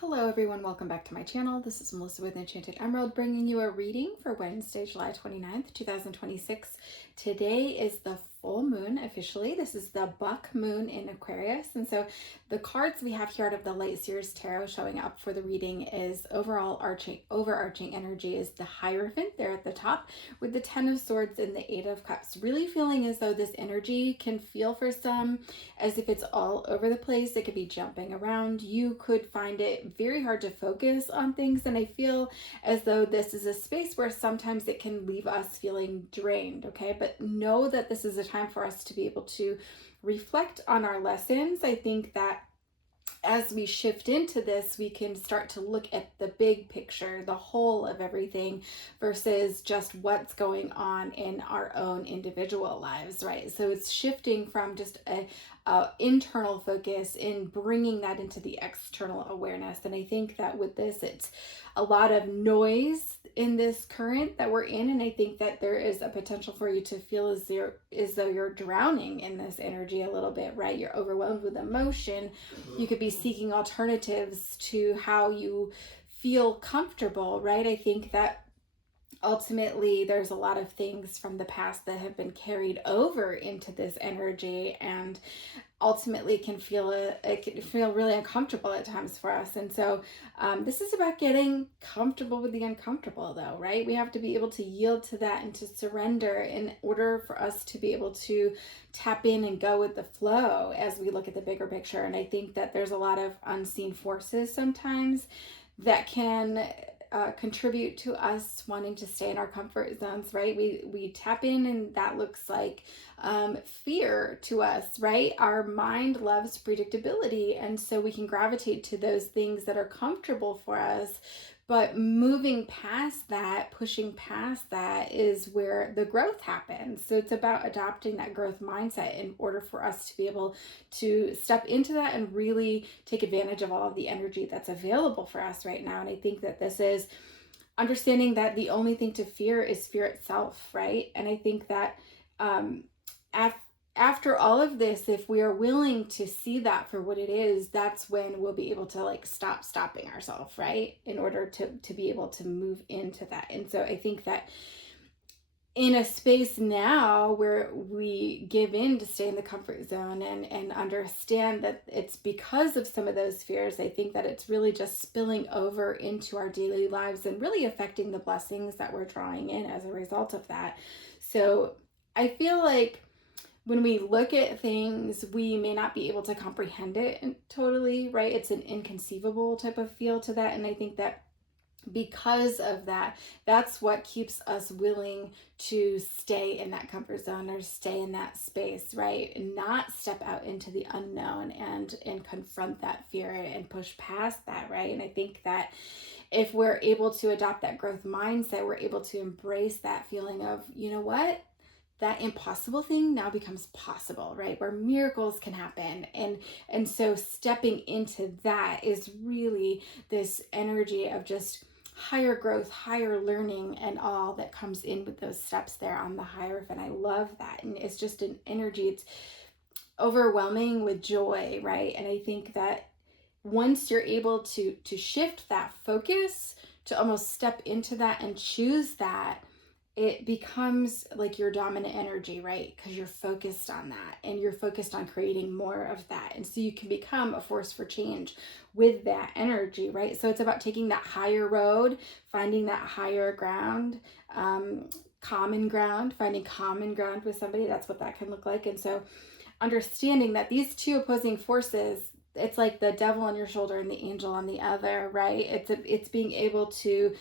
Hello everyone, welcome back to my channel. This is Melissa with Enchanted Emerald bringing you a reading for Wednesday, July 29th, 2026. Today is the full moon officially. This is the buck moon in Aquarius. And so the cards we have here out of the Light Series Tarot showing up for the reading is overarching energy is the Hierophant there at the top with the Ten of Swords and the Eight of Cups. Really feeling as though this energy can feel for some as if it's all over the place. It could be jumping around. You could find it very hard to focus on things, and I feel as though this is a space where sometimes it can leave us feeling drained, okay? But know that this is a time for us to be able to reflect on our lessons. I think that as we shift into this, we can start to look at the big picture, the whole of everything, versus just what's going on in our own individual lives, right? So it's shifting from just a internal focus in bringing that into the external awareness. And I think that with this, it's a lot of noise in this current that we're in, and I think that there is a potential for you to feel as though you're drowning in this energy a little bit, right? You're overwhelmed with emotion. You could be seeking alternatives to how you feel comfortable, right? I think that ultimately there's a lot of things from the past that have been carried over into this energy, and ultimately it can feel really uncomfortable at times for us. And so this is about getting comfortable with the uncomfortable, though, right? We have to be able to yield to that and to surrender in order for us to be able to tap in and go with the flow as we look at the bigger picture. And I think that there's a lot of unseen forces sometimes that can contribute to us wanting to stay in our comfort zones, right? We tap in, and that looks like fear to us, right? Our mind loves predictability, and so we can gravitate to those things that are comfortable for us. But moving past that, pushing past that is where the growth happens. So it's about adopting that growth mindset in order for us to be able to step into that and really take advantage of all of the energy that's available for us right now. And I think that this is understanding that the only thing to fear is fear itself, right? And I think that after all of this, if we are willing to see that for what it is, that's when we'll be able to stop stopping ourselves, right? In order to be able to move into that. And so I think that in a space now where we give in to stay in the comfort zone and understand that it's because of some of those fears, I think that it's really just spilling over into our daily lives and really affecting the blessings that we're drawing in as a result of that. So I feel like when we look at things, we may not be able to comprehend it totally, right? It's an inconceivable type of feel to that. And I think that because of that, that's what keeps us willing to stay in that comfort zone or stay in that space, right? And not step out into the unknown and confront that fear and push past that, right? And I think that if we're able to adopt that growth mindset, we're able to embrace that feeling of, you know what? That impossible thing now becomes possible, right? Where miracles can happen. And so stepping into that is really this energy of just higher growth, higher learning, and all that comes in with those steps there on the Hierophant. I love that. And it's just an energy, it's overwhelming with joy, right? And I think that once you're able to shift that focus, to almost step into that and choose that, it becomes like your dominant energy, right? Because you're focused on that and you're focused on creating more of that. And so you can become a force for change with that energy, right? So it's about taking that higher road, finding that higher ground, common ground, finding common ground with somebody. That's what that can look like. And so understanding that these two opposing forces, it's like the devil on your shoulder and the angel on the other, right? It's being able to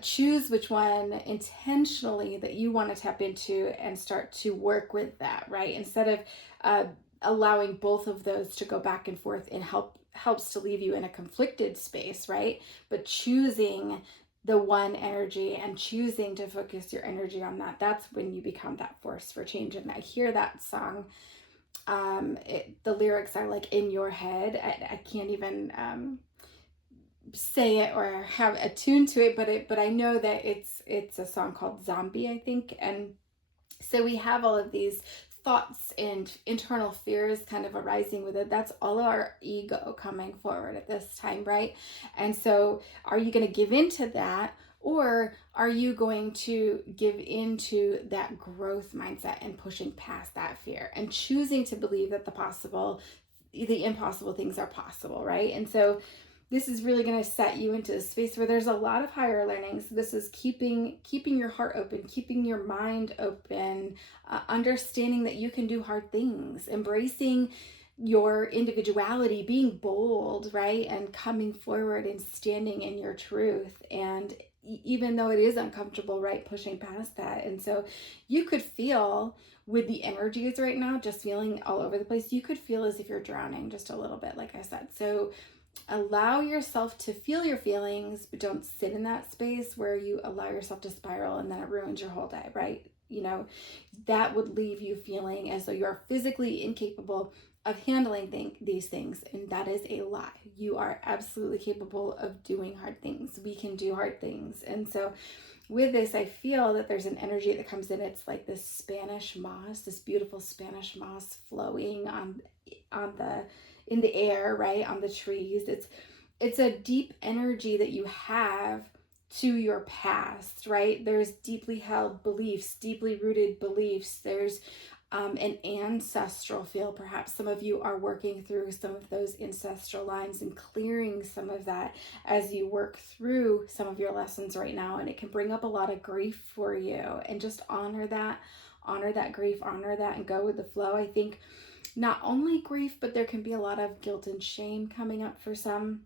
choose which one intentionally that you want to tap into and start to work with that, right? Instead of allowing both of those to go back and forth and helps to leave you in a conflicted space, right? But choosing the one energy and choosing to focus your energy on that, that's when you become that force for change. And I hear that song, the lyrics are like in your head. I can't even say it or have a tune to it, but I know that it's a song called Zombie, I think. And so we have all of these thoughts and internal fears kind of arising with it. That's all our ego coming forward at this time, right? And so are you going to give into that, or are you going to give into that growth mindset and pushing past that fear and choosing to believe that the impossible things are possible, right? And so this is really going to set you into a space where there's a lot of higher learnings. This is keeping your heart open, keeping your mind open, understanding that you can do hard things, embracing your individuality, being bold, right? And coming forward and standing in your truth. And even though it is uncomfortable, right? Pushing past that. And so you could feel with the energies right now, just feeling all over the place, you could feel as if you're drowning just a little bit, like I said. So allow yourself to feel your feelings, but don't sit in that space where you allow yourself to spiral and then it ruins your whole day, right? You know, that would leave you feeling as though you're physically incapable of handling these things, and that is a lie. You are absolutely capable of doing hard things. We can do hard things. And so with this, I feel that there's an energy that comes in. It's like this Spanish moss, this beautiful Spanish moss flowing on the in the air, right, on the trees. It's a deep energy that you have to your past, right? There's deeply held beliefs, deeply rooted beliefs. There's an ancestral feel. Perhaps some of you are working through some of those ancestral lines and clearing some of that as you work through some of your lessons right now. And it can bring up a lot of grief for you. And just honor that grief, honor that, and go with the flow. I think not only grief, but there can be a lot of guilt and shame coming up for some.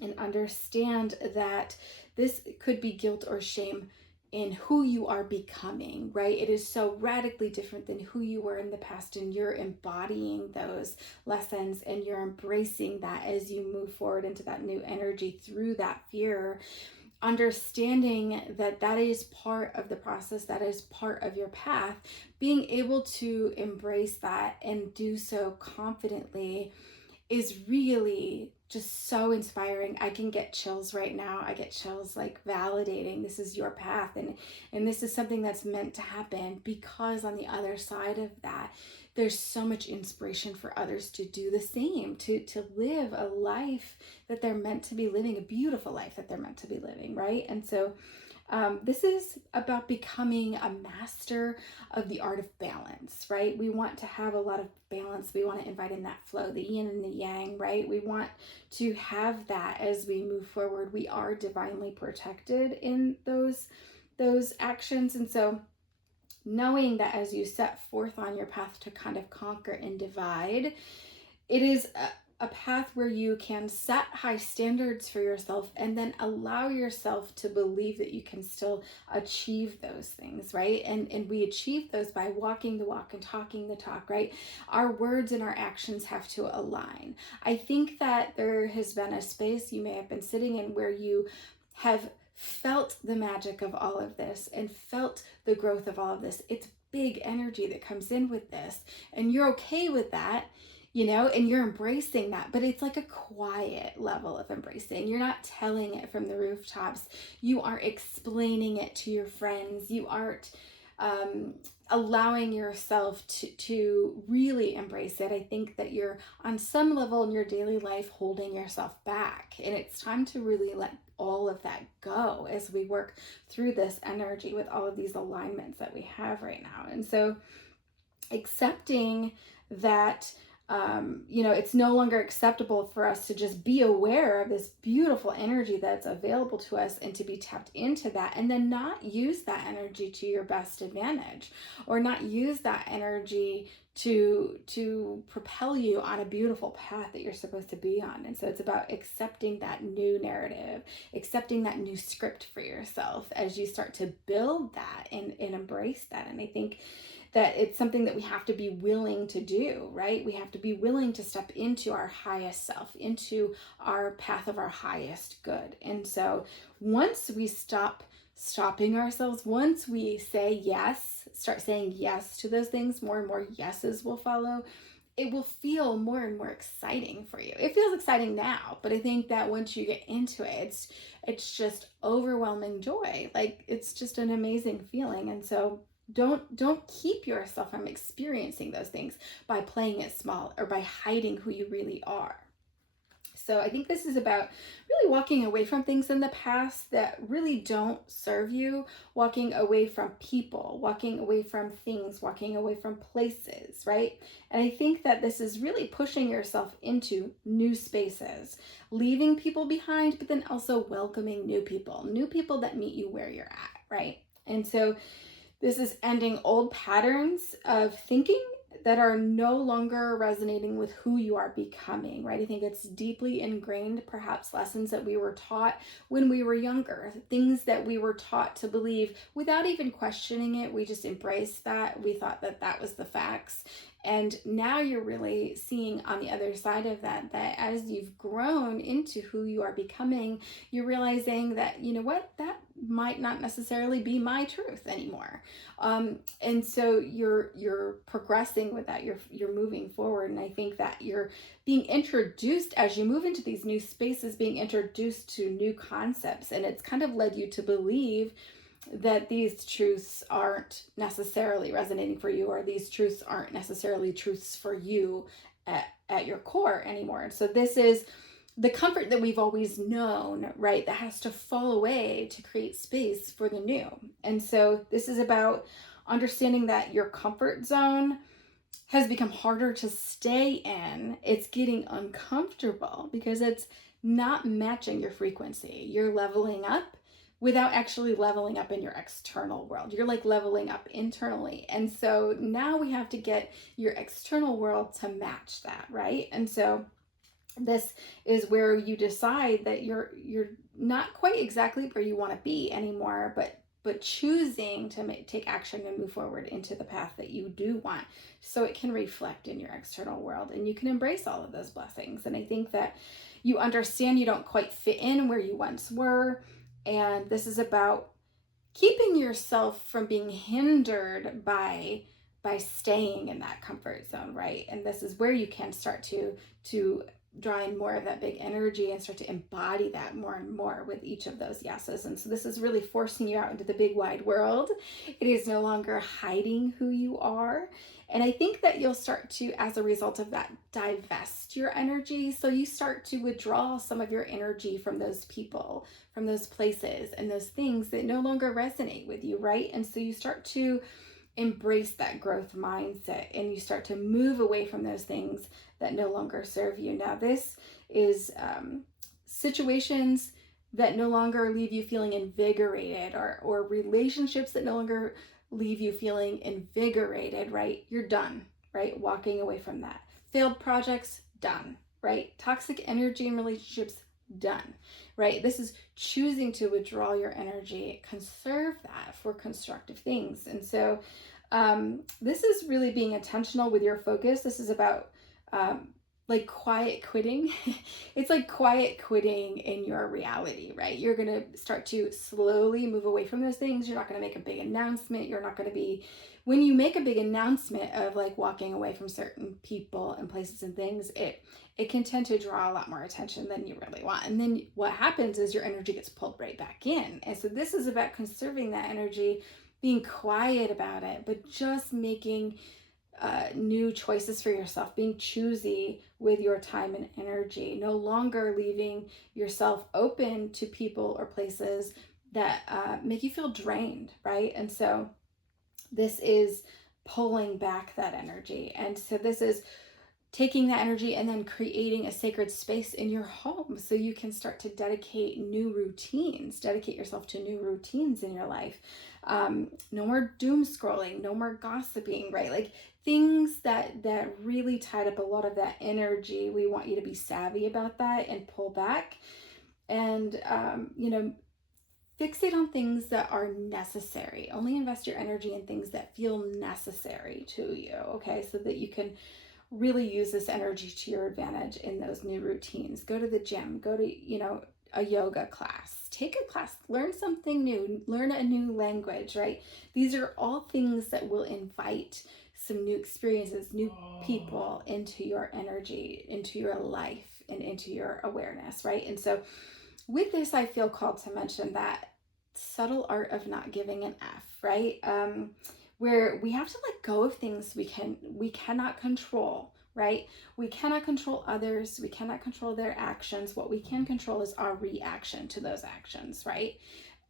And understand that this could be guilt or shame in who you are becoming, right? It is so radically different than who you were in the past, and you're embodying those lessons and you're embracing that as you move forward into that new energy through that fear. Understanding that that is part of the process, that is part of your path, being able to embrace that and do so confidently is really just so inspiring. I can get chills right now. I get chills like validating this is your path, and this is something that's meant to happen, because on the other side of that, there's so much inspiration for others to do the same, to live a life that they're meant to be living, a beautiful life that they're meant to be living, right? And so this is about becoming a master of the art of balance, right? We want to have a lot of balance. We want to invite in that flow, the yin and the yang, right? We want to have that as we move forward. We are divinely protected in those actions. And so knowing that as you set forth on your path to kind of conquer and divide, it is a path where you can set high standards for yourself and then allow yourself to believe that you can still achieve those things, right? And we achieve those by walking the walk and talking the talk, right? Our words and our actions have to align. I think that there has been a space you may have been sitting in where you have felt the magic of all of this and felt the growth of all of this. It's big energy that comes in with this, and you're okay with that, you know, and you're embracing that, but it's like a quiet level of embracing. You're not telling it from the rooftops. You aren't explaining it to your friends. You aren't allowing yourself to really embrace it. I think that you're on some level in your daily life holding yourself back, and it's time to really let all of that go as we work through this energy with all of these alignments that we have right now. And so accepting that it's no longer acceptable for us to just be aware of this beautiful energy that's available to us and to be tapped into that, and then not use that energy to your best advantage, or not use that energy to propel you on a beautiful path that you're supposed to be on. And so it's about accepting that new narrative, accepting that new script for yourself as you start to build that and embrace that. And I think that it's something that we have to be willing to do, right? We have to be willing to step into our highest self, into our path of our highest good. And so once we stop stopping ourselves, once we say yes, start saying yes to those things, more and more yeses will follow. It will feel more and more exciting for you. It feels exciting now, but I think that once you get into it, it's just overwhelming joy. Like, it's just an amazing feeling. And so don't keep yourself from experiencing those things by playing it small or by hiding who you really are. So I think this is about really walking away from things in the past that really don't serve you, walking away from people, walking away from things, walking away from places, right? And I think that this is really pushing yourself into new spaces, leaving people behind, but then also welcoming new people that meet you where you're at, right? And so this is ending old patterns of thinking that are no longer resonating with who you are becoming, right? I think it's deeply ingrained, perhaps lessons that we were taught when we were younger, things that we were taught to believe without even questioning it. We just embraced that. We thought that that was the facts. And now you're really seeing on the other side of that, that as you've grown into who you are becoming, you're realizing that, you know what, that might not necessarily be my truth anymore. And so you're progressing with that. You're moving forward. And I think that you're being introduced as you move into these new spaces, being introduced to new concepts. And it's kind of led you to believe that these truths aren't necessarily resonating for you, or these truths aren't necessarily truths for you at your core anymore. And so this is the comfort that we've always known, right? That has to fall away to create space for the new. And so this is about understanding that your comfort zone has become harder to stay in. It's getting uncomfortable because it's not matching your frequency. You're leveling up without actually leveling up in your external world. You're like leveling up internally. And so now we have to get your external world to match that, right? And so this is where you decide that you're not quite exactly where you want to be anymore, but choosing to take action and move forward into the path that you do want, so it can reflect in your external world and you can embrace all of those blessings. And I think that you understand you don't quite fit in where you once were, and this is about keeping yourself from being hindered by staying in that comfort zone, right? And this is where you can start to draw in more of that big energy and start to embody that more and more with each of those yeses. And so this is really forcing you out into the big wide world. It is no longer hiding who you are. And I think that you'll start to, as a result of that, divest your energy. So you start to withdraw some of your energy from those people, from those places, and those things that no longer resonate with you, right? And so you start to embrace that growth mindset and you start to move away from those things that no longer serve you. Now, this is situations that no longer leave you feeling invigorated, or relationships that no longer leave you feeling invigorated, right? You're done, right? Walking away from that. Failed projects, done, right? Toxic energy in relationships, done, right? This is choosing to withdraw your energy, conserve that for constructive things. And so this is really being intentional with your focus. This is about like quiet quitting. It's like quiet quitting in your reality, right? You're going to start to slowly move away from those things. You're not going to make a big announcement. You're not going to be, when you make a big announcement of like walking away from certain people and places and things, it can tend to draw a lot more attention than you really want. And then what happens is your energy gets pulled right back in. And so this is about conserving that energy, being quiet about it, but just making new choices for yourself, being choosy with your time and energy, no longer leaving yourself open to people or places that make you feel drained, right? And so this is pulling back that energy. And so this is taking that energy and then creating a sacred space in your home so you can start to dedicate yourself to new routines in your life. No more doom scrolling, no more gossiping, right? Like things that really tied up a lot of that energy. We want you to be savvy about that and pull back and, fixate on things that are necessary. Only invest your energy in things that feel necessary to you, okay? So that you can really use this energy to your advantage in those new routines. Go to the gym, go to, a yoga class, take a class, learn something new, learn a new language, right? These are all things that will invite some new experiences, new people into your energy, into your life, and into your awareness, right? And so with this, I feel called to mention that subtle art of not giving an F, right? where we have to let go of things we cannot control, right? We cannot control others. We cannot control their actions. What we can control is our reaction to those actions, right?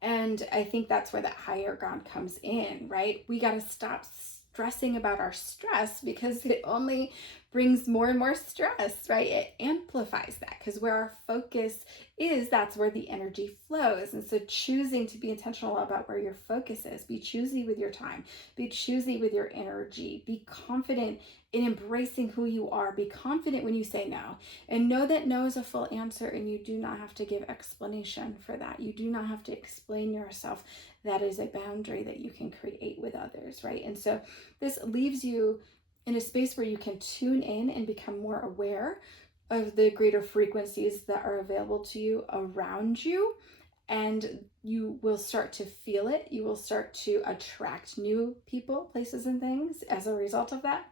And I think that's where that higher ground comes in, right? We got to stop stressing about our stress, because it only brings more and more stress, right? It amplifies that, because where our focus is, that's where the energy flows. And so choosing to be intentional about where your focus is, be choosy with your time, be choosy with your energy, be confident in embracing who you are, be confident when you say no, and know that no is a full answer, and you do not have to give explanation for that. You do not have to explain yourself. That is a boundary that you can create with others, right? And so this leaves you in a space where you can tune in and become more aware of the greater frequencies that are available to you around you. And you will start to feel it. You will start to attract new people, places, and things as a result of that.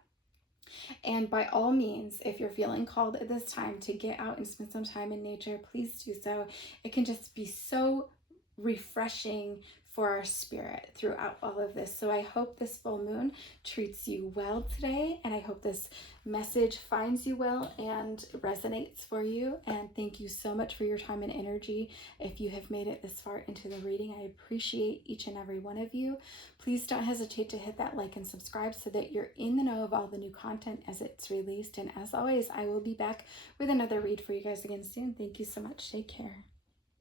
And by all means, if you're feeling called at this time to get out and spend some time in nature, please do so. It can just be so refreshing for our spirit throughout all of this. So I hope this full moon treats you well today, and I hope this message finds you well and resonates for you. And thank you so much for your time and energy. If you have made it this far into the reading, I appreciate each and every one of you. Please don't hesitate to hit that like and subscribe so that you're in the know of all the new content as it's released. And as always, I will be back with another read for you guys again soon. Thank you so much. Take care.